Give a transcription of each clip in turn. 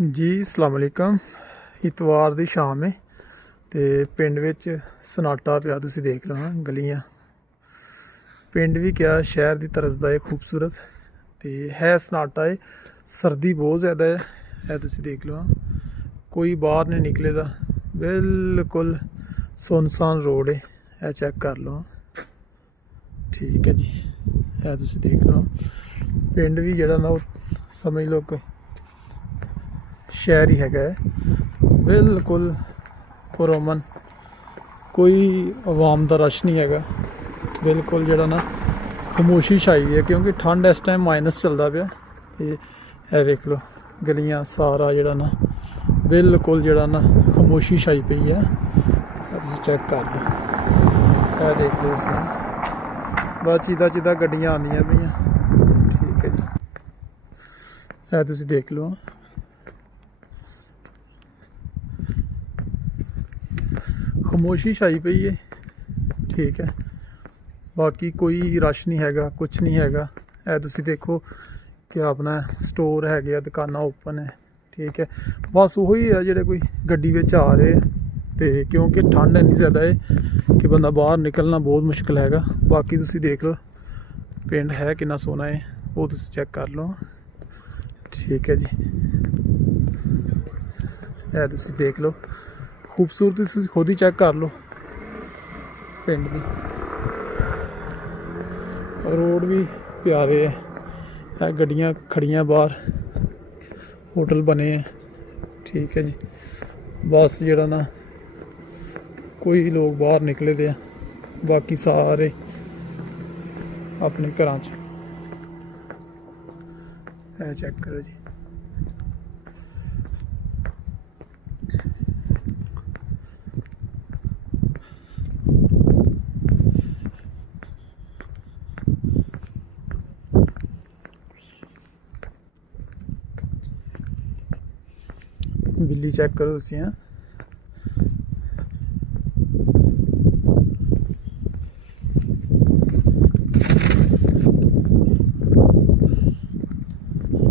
जी अस्सलाम वालेकुम। इतवार की शाम है तो पिंड विच सन्नाटा पिया, तुसीं देख लो हाँ गलियां। पिंड भी क्या शहर की तरस का है, खूबसूरत तो है सन्नाटा है। सर्दी बहुत ज़्यादा है, तुसीं देख लो हाँ, कोई बाहर नहीं निकले दा, बिल्कुल सुनसान रोड है, चेक कर लो हाँ। ठीक है जी, है तुसीं देख लो। पिंड भी जड़ा ना वो समझ लो कोई शहर ही है, बिल्कुल पुरअमन, कोई आवाम का रश नहीं है, बिल्कुल जड़ा ना खामोशी छाई है, क्योंकि ठंड इस टाइम माइनस चलता पाया। है देख लो गलियां, सारा जड़ा ना बिल्कुल जड़ा ना खामोशी छाई पई है, चेक कर लो। है देख लो बस चीदा चीदा गड्डियां आंदियां पईयां। ठीक है जी, है तुसीं देख लो। खामोशी छाई पई है, ठीक है, बाकी कोई रश नहीं है, कुछ नहीं है। तुसीं देखो कि अपना स्टोर है, दुकाना ओपन है, ठीक है। बस वही है जेडे कोई गड्डी विच आ रहे, तो क्योंकि ठंड इन्नी ज़्यादा है कि बंदा बाहर निकलना बहुत मुश्किल है। बाकी तुसीं देख लो पिंड है कितना सोहना है, वो तुसीं चेक कर लो। ठीक है जी, है तुसीं देख लो, खूबसूरती तुसीं खुद ही चेक कर लो पिंड की। रोड भी प्यारे है, गड्डियां खड़ियां बाहर, होटल बने हैं। ठीक है जी, बस जड़ा ना कोई लोग बाहर निकले दे, बाकी सारे अपने घरां च है, चेक करो जी। बिल्ली चेक करो तुसीं हाँ,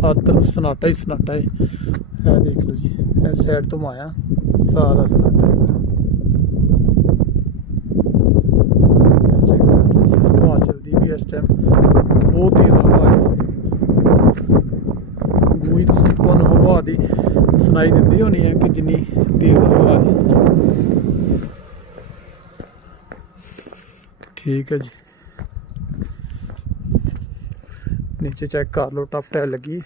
हर तरफ सन्नाटा ही सन्नाटा है देख लो जी। इस साइड तो माया सारा सन्नाटा है, चेक कर लो जी। हवा चलती भी इस टाइम, बहुत तेज़ हवा है, गूंज तुहानूं हवा दी सुनाई दिंदी होनी है कि जिन्नी तेज़ हवा है। ठीक है जी, नीचे चेक कर लो, टफ टाइल लगी।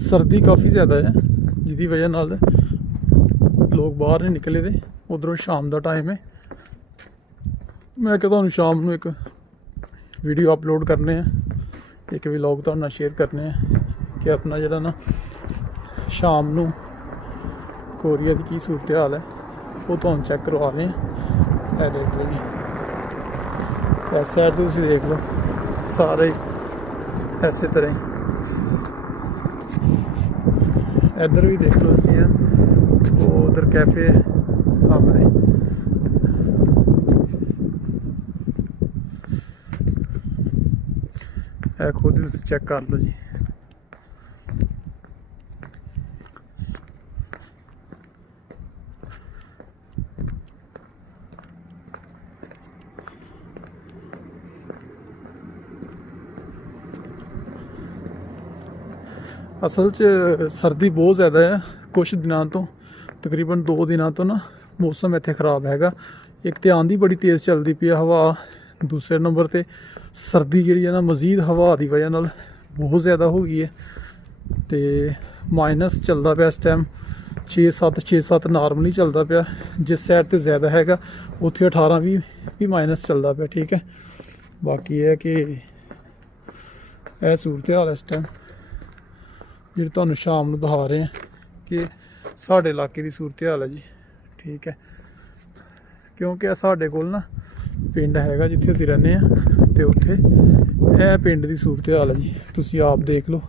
सर्दी काफ़ी ज़्यादा है, जिसकी वजह नाल लोग बाहर नहीं निकले थे। उधरों शाम का टाइम है, मैं क्या तुहानूं शाम नूं एक वीडियो अपलोड करने हैं, एक व्लॉग तुहाडे नाल शेयर करने हैं कि अपना जड़ा ना शाम नूं कोरिया की की सूरत हाल है, वो तुहानूं चेक करवा रहे हैं। है देख लो जी, इस साइड तो तुसीं देख लो सारे इस तरह ही, इधर भी देख लो तुसीं, वो उधर कैफे है सामने। है खुद ही चेक कर लो जी। असल च सर्दी बहुत ज़्यादा है, कुछ दिनों तो तकरीबन 2 दिनों तो ना मौसम इत्थे ख़राब हैगा। एक तो आंधी बड़ी तेज़ चलती पई हवा, दूसरे नंबर ते सर्दी जी है ना मजीद हवा की वजह नाल बहुत ज़्यादा हो गई है, तो माइनस चलता पाया इस टाइम 6-7 नॉर्मली चलता पाया। जिस साइड ते ज़्यादा हैगा उत्थे 18-20 भी माइनस चलता पाया। ठीक है, बाकी है कि यह सूरत हाल इस टाइम जी तुहानूं शाम नूं दिखा रहे हैं कि साढ़े इलाके की सूरत हाल है जी। ठीक है, क्योंकि साढ़े कोल ना पिंड हैगा जिथे असीं रहने तो उत्थे यह पिंड की सूरत हाल है जी, तुसीं आप देख लो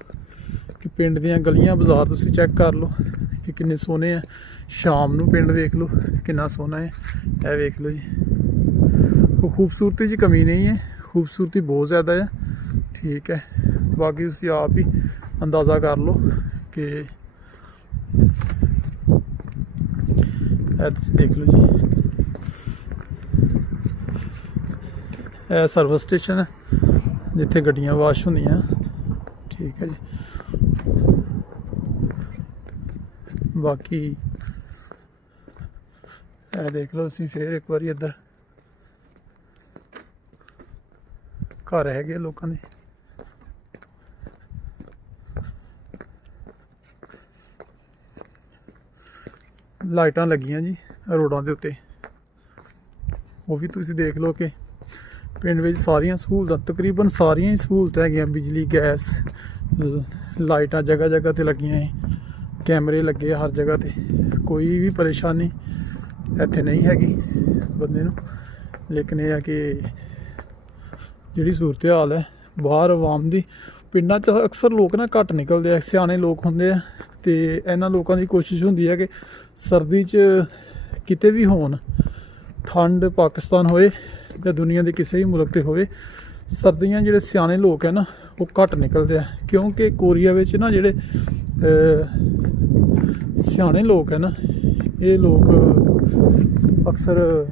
ਬਾਕੀ ਪਿੰਡ ਦੀਆਂ ਗਲੀਆਂ ਬਾਜ਼ਾਰ ਤੁਸੀਂ ਚੈੱਕ ਕਰ ਲਓ ਕਿ ਕਿੰਨੇ ਸੋਹਣੇ ਆ। ਸ਼ਾਮ ਨੂੰ ਪਿੰਡ ਵੇਖ ਲਓ ਕਿੰਨਾ ਸੋਹਣਾ ਹੈ। ਇਹ ਵੇਖ ਲਓ ਜੀ, ਉਹ ਖੂਬਸੂਰਤੀ 'ਚ ਕਮੀ ਨਹੀਂ ਹੈ, ਖੂਬਸੂਰਤੀ ਬਹੁਤ ਜ਼ਿਆਦਾ ਹੈ। ਠੀਕ ਹੈ, ਬਾਕੀ ਤੁਸੀਂ ਆਪ ਹੀ ਅੰਦਾਜ਼ਾ ਕਰ ਲਓ ਕਿ ਇਹ ਤੁਸੀਂ ਦੇਖ ਲਓ ਜੀ, ਇਹ ਸਰਵਿਸ ਸਟੇਸ਼ਨ ਹੈ ਜਿੱਥੇ ਗੱਡੀਆਂ ਵਾਸ਼ ਹੁੰਦੀਆਂ। ਠੀਕ ਹੈ ਜੀ, ਬਾਕੀ ਇਹ ਦੇਖ ਲਓ ਤੁਸੀਂ ਫਿਰ ਇੱਕ ਵਾਰੀ ਇੱਧਰ ਘਰ ਹੈਗੇ ਲੋਕਾਂ ਦੇ। ਲਾਈਟਾਂ ਲੱਗੀਆਂ ਜੀ ਰੋਡਾਂ ਦੇ ਉੱਤੇ, ਉਹ ਵੀ ਤੁਸੀਂ ਦੇਖ ਲਓ ਕਿ ਪਿੰਡ ਵਿੱਚ ਸਾਰੀਆਂ ਸਹੂਲਤਾਂ, ਤਕਰੀਬਨ ਸਾਰੀਆਂ ਹੀ ਸਹੂਲਤਾਂ ਹੈਗੀਆਂ। ਬਿਜਲੀ, ਗੈਸ, ਲਾਈਟਾਂ ਜਗ੍ਹਾ ਜਗ੍ਹਾ 'ਤੇ ਲੱਗੀਆਂ ਹੈ, ਕੈਮਰੇ ਲੱਗੇ ਹਰ ਜਗ੍ਹਾ 'ਤੇ। ਕੋਈ ਵੀ ਪਰੇਸ਼ਾਨੀ ਇੱਥੇ ਨਹੀਂ ਹੈਗੀ ਬੰਦੇ ਨੂੰ। ਲੇਕਿਨ ਇਹ ਹੈ ਕਿ ਜਿਹੜੀ ਸੂਰਤ ਹਾਲ ਹੈ ਬਾਹਰ ਆਵਾਮ ਦੀ, ਪਿੰਡਾਂ 'ਚ ਅਕਸਰ ਲੋਕ ਨਾ ਘੱਟ ਨਿਕਲਦੇ ਆ, ਸਿਆਣੇ ਲੋਕ ਹੁੰਦੇ ਆ। ਅਤੇ ਇਹਨਾਂ ਲੋਕਾਂ ਦੀ ਕੋਸ਼ਿਸ਼ ਹੁੰਦੀ ਹੈ ਕਿ ਸਰਦੀ 'ਚ ਕਿਤੇ ਵੀ ਹੋਣ, ਠੰਡ ਪਾਕਿਸਤਾਨ ਹੋਏ ਜਾਂ ਦੁਨੀਆ ਦੇ ਕਿਸੇ ਵੀ ਮੁਲਕ 'ਤੇ ਹੋਵੇ, ਸਰਦੀਆਂ ਜਿਹੜੇ ਸਿਆਣੇ ਲੋਕ ਹੈ ਨਾ ਉਹ ਘੱਟ ਨਿਕਲਦੇ ਆ। ਕਿਉਂਕਿ ਕੋਰੀਆ ਵਿੱਚ ਨਾ ਜਿਹੜੇ ਸਿਆਣੇ ਲੋਕ ਹੈ ਨਾ, ਇਹ ਲੋਕ ਅਕਸਰ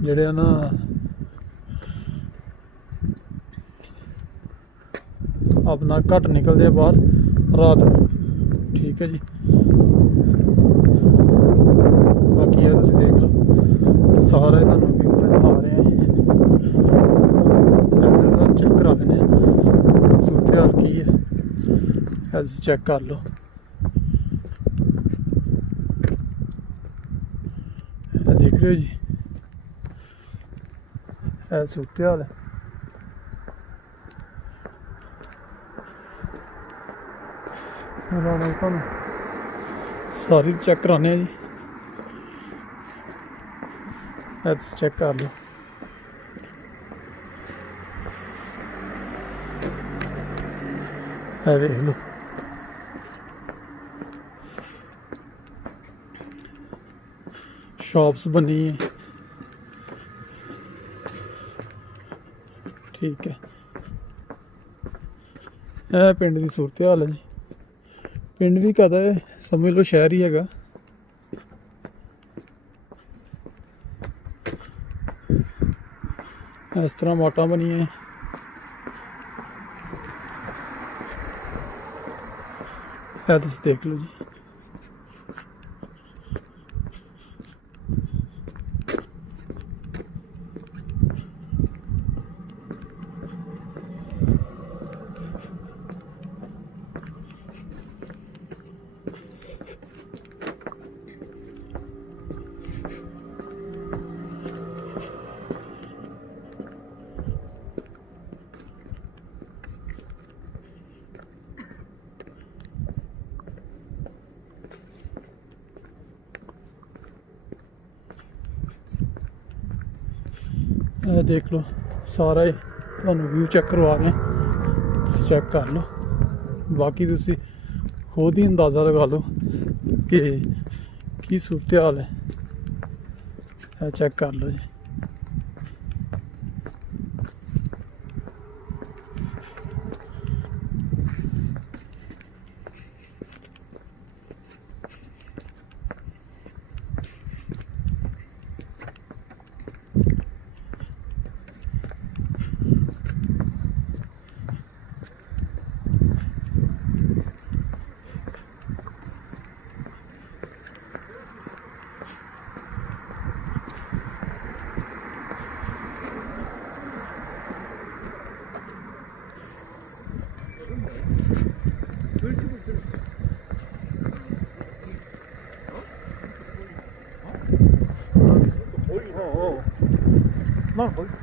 ਜਿਹੜੇ ਆ ਨਾ ਆਪਣਾ ਘੱਟ ਨਿਕਲਦੇ ਆ ਬਾਹਰ ਰਾਤ ਨੂੰ। ਠੀਕ ਹੈ ਜੀ, ਬਾਕੀ ਇਹ ਤੁਸੀਂ ਦੇਖ ਲਓ ਸਾਰਾ ਤੁਹਾਨੂੰ ਵੀ ਦਿਖਾ ਰਹੇ ਆ। ਇੱਧਰ ਦਾ ਚੈੱਕ ਕਰਾ ਦਿੰਦੇ ਆ ਸੂਰਤ ਹਾਲ ਕੀ ਹੈ, ਤੁਸੀਂ ਚੈੱਕ ਕਰ ਲਓ। ਇਹ ਦੇਖ ਰਹੇ ਹੋ ਜੀ, ਇਹ ਸੂਰਤ ਹਾਲ ਹੈ। ਤੁਹਾਨੂੰ ਸਾਰੀ ਚੈੱਕ ਕਰਾਉਂਦੇ ਆ ਜੀ, ਇਹ ਤੁਸੀਂ ਚੈੱਕ ਕਰ ਲਓ। ਇਹ ਵੇਖ ਲਓ, ਸ਼ਾਪਸ ਬਣੀ ਹੈ। ਠੀਕ ਹੈ, ਇਹ ਪਿੰਡ ਦੀ ਸੂਰਤ ਹਾਲ ਹੈ ਜੀ। ਪਿੰਡ ਵੀ ਕਹਦਾ ਹੈ, ਸਮਝ ਲਓ ਸ਼ਹਿਰ ਹੀ ਹੈਗਾ। ਇਸ ਤਰ੍ਹਾਂ ਮਾਟਾਂ ਬਣੀਆਂ, ਇਹ ਤੁਸੀਂ ਦੇਖ ਲਓ ਜੀ। ਇਹ ਦੇਖ ਲਓ ਸਾਰਾ ਹੀ ਤੁਹਾਨੂੰ ਵਿਊ ਚੈੱਕ ਕਰਵਾ ਰਹੇ, ਤੁਸੀਂ ਚੈੱਕ ਕਰ ਲਓ। ਬਾਕੀ ਤੁਸੀਂ ਖੁਦ ਹੀ ਅੰਦਾਜ਼ਾ ਲਗਾ ਲਓ ਕਿ ਕੀ ਸੂਰਤ ਹਾਲ ਹੈ। ਇਹ ਚੈੱਕ ਕਰ ਲਓ ਜੀ। 난 거의